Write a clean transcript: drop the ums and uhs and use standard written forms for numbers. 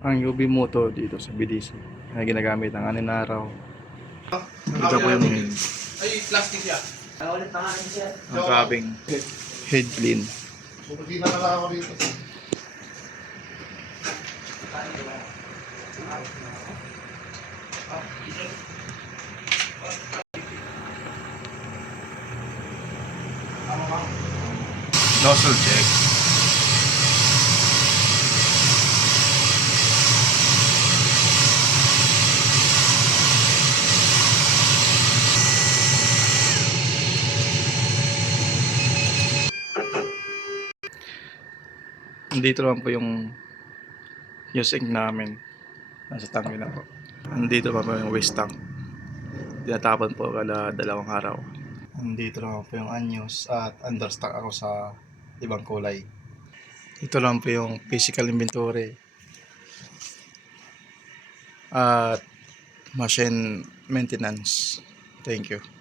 Ang UV motor dito sa BDC na ginagamit ng anin na araw. Ito po yung Ay, plastic siya. ang kabing head clean. Hindi na lang ako dito. Nozzle check. Dito lang po yung using namin. Nasa tangke na po. Andito pa po yung waste tank. Tinatapon po kada dalawang araw. Andito lang po yung anyos at understock ako sa ibang kulay. Ito lang po yung physical inventory at machine maintenance. Thank you.